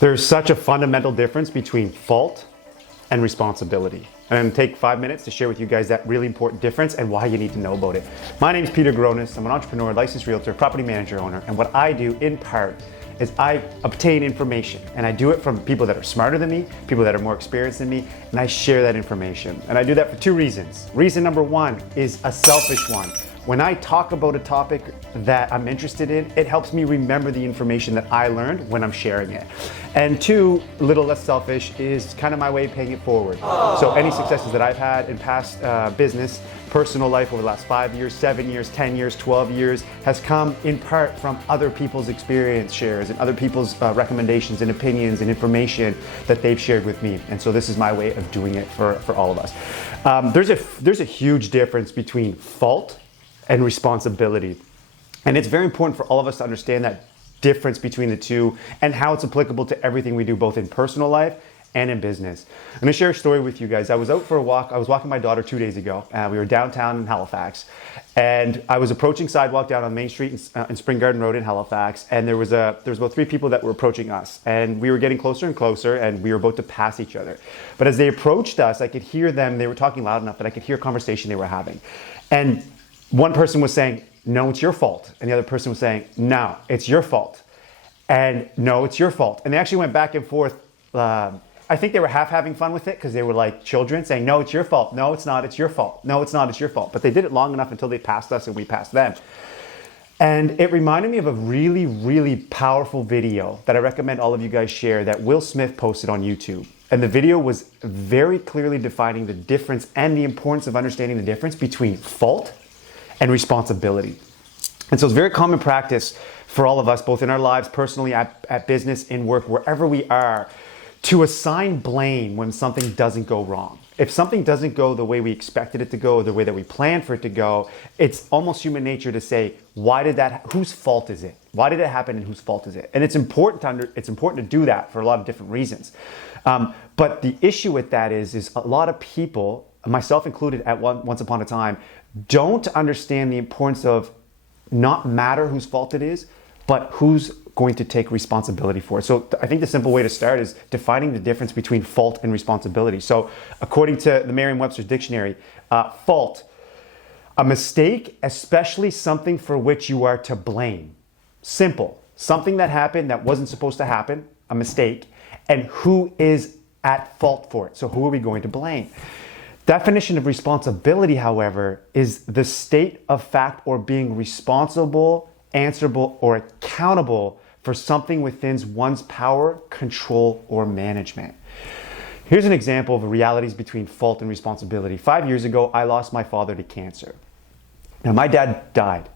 There's such a fundamental difference between fault and responsibility. And I'm gonna take 5 minutes to share with you guys that really important difference and why you need to know about it. My name is Peter Gronis. I'm an entrepreneur, licensed realtor, property manager owner. And what I do in part is I obtain information, and I do it from people that are smarter than me, people that are more experienced than me, and I share that information. And I do that for two reasons. Reason number one is a selfish one. When I talk about a topic that I'm interested in, it helps me remember the information that I learned when I'm sharing it. And two, a little less selfish, is kind of my way of paying it forward. So any successes that I've had in past business, personal life over the last 5 years, 7 years, 10 years, 12 years has come in part from other people's experience shares and other people's recommendations and opinions and information that they've shared with me. And so this is my way of doing it for all of us. There's a huge difference between fault and responsibility. And it's very important for all of us to understand that difference between the two and how it's applicable to everything we do, both in personal life and in business. I'm gonna share a story with you guys. I was out for a walk. I was walking my daughter 2 days ago. We were downtown in Halifax, and I was approaching sidewalk down on Main Street in Spring Garden Road in Halifax, and there was about 3 people that were approaching us, and we were getting closer and closer, and we were about to pass each other. But as they approached us, I could hear them. They were talking loud enough that I could hear a conversation they were having. And one person was saying, "No, it's your fault." And the other person was saying, "No, it's your fault." And "No, it's your fault." And they actually went back and forth. I think they were half having fun with it because they were like children saying, "No, it's your fault. No, it's not. It's your fault. No, it's not. It's your fault." But they did it long enough until they passed us and we passed them. And it reminded me of a really, really powerful video that I recommend all of you guys share that Will Smith posted on YouTube. And the video was very clearly defining the difference and the importance of understanding the difference between fault and responsibility. And so it's very common practice for all of us, both in our lives, personally, at business, in work, wherever we are, to assign blame when something doesn't go wrong. If something doesn't go the way we expected it to go, the way that we planned for it to go, it's almost human nature to say, whose fault is it? Why did it happen and whose fault is it? And it's important to do that for a lot of different reasons. But the issue with that is a lot of people, myself included once upon a time, don't understand the importance of not matter whose fault it is, but who's going to take responsibility for it. So I think the simple way to start is defining the difference between fault and responsibility. So according to the Merriam-Webster's dictionary, fault, a mistake, especially something for which you are to blame. Simple. Something that happened that wasn't supposed to happen, a mistake, and who is at fault for it. So who are we going to blame? Definition of responsibility, however, is the state of fact or being responsible, answerable, or accountable for something within one's power, control, or management. Here's an example of the realities between fault and responsibility. 5 years ago, I lost my father to cancer. Now, my dad died,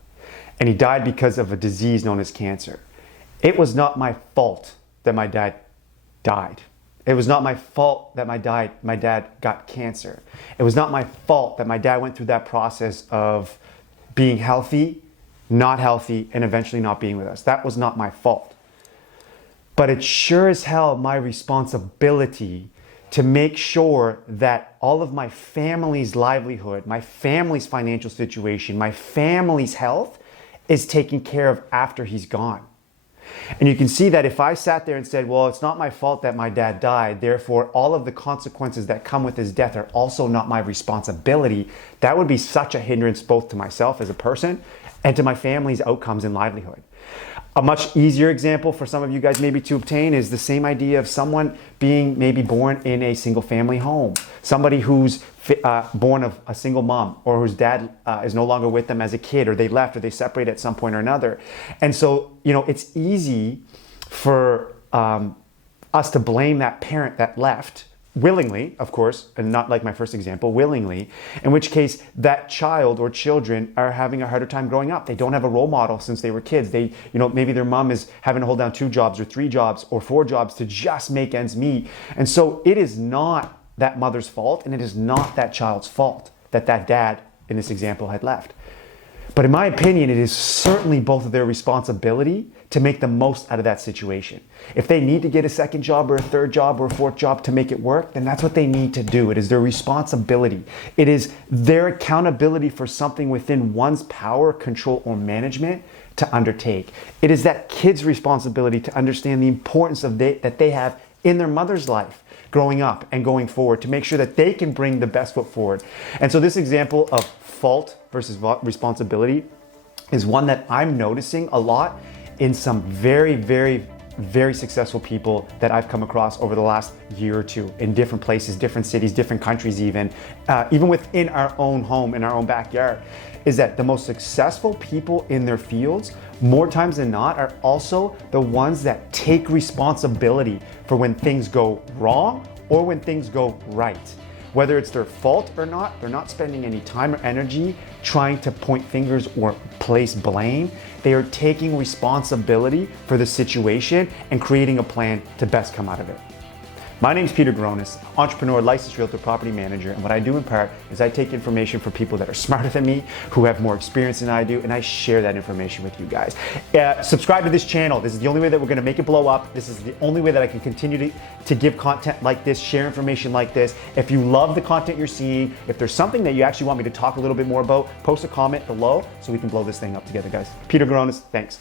and he died because of a disease known as cancer. It was not my fault that my dad died. It was not my fault that my dad got cancer. It was not my fault that my dad went through that process of being healthy, not healthy, and eventually not being with us. That was not my fault. But it's sure as hell my responsibility to make sure that all of my family's livelihood, my family's financial situation, my family's health is taken care of after he's gone. And you can see that if I sat there and said, well, it's not my fault that my dad died, therefore all of the consequences that come with his death are also not my responsibility, that would be such a hindrance both to myself as a person and to my family's outcomes and livelihood. A much easier example for some of you guys maybe to obtain is the same idea of someone being maybe born in a single family home. Somebody who's born of a single mom, or whose dad is no longer with them as a kid, or they left, or they separated at some point or another. And so, it's easy for us to blame that parent that left, willingly, of course, and not like my first example, willingly, in which case that child or children are having a harder time growing up. They don't have a role model since they were kids. Maybe their mom is having to hold down 2 jobs or 3 jobs or 4 jobs to just make ends meet. And so it is not that mother's fault, and it is not that child's fault that dad, in this example, had left. But in my opinion, it is certainly both of their responsibility to make the most out of that situation. If they need to get a second job or a third job or a fourth job to make it work, then that's what they need to do. It is their responsibility. It is their accountability for something within one's power, control, or management to undertake. It is that kid's responsibility to understand the importance of that they have in their mother's life growing up and going forward to make sure that they can bring the best foot forward. And so this example of fault versus responsibility is one that I'm noticing a lot in some very, very, very successful people that I've come across over the last year or two in different places, different cities, different countries even within our own home, in our own backyard, is that the most successful people in their fields, more times than not, are also the ones that take responsibility for when things go wrong or when things go right. Whether it's their fault or not, they're not spending any time or energy trying to point fingers or place blame. They are taking responsibility for the situation and creating a plan to best come out of it. My name is Peter Gronis, entrepreneur, licensed realtor, property manager, and what I do in part is I take information from people that are smarter than me, who have more experience than I do, and I share that information with you guys. Subscribe to this channel. This is the only way that we're gonna make it blow up. This is the only way that I can continue to give content like this, share information like this. If you love the content you're seeing, if there's something that you actually want me to talk a little bit more about, post a comment below so we can blow this thing up together, guys. Peter Gronis, thanks.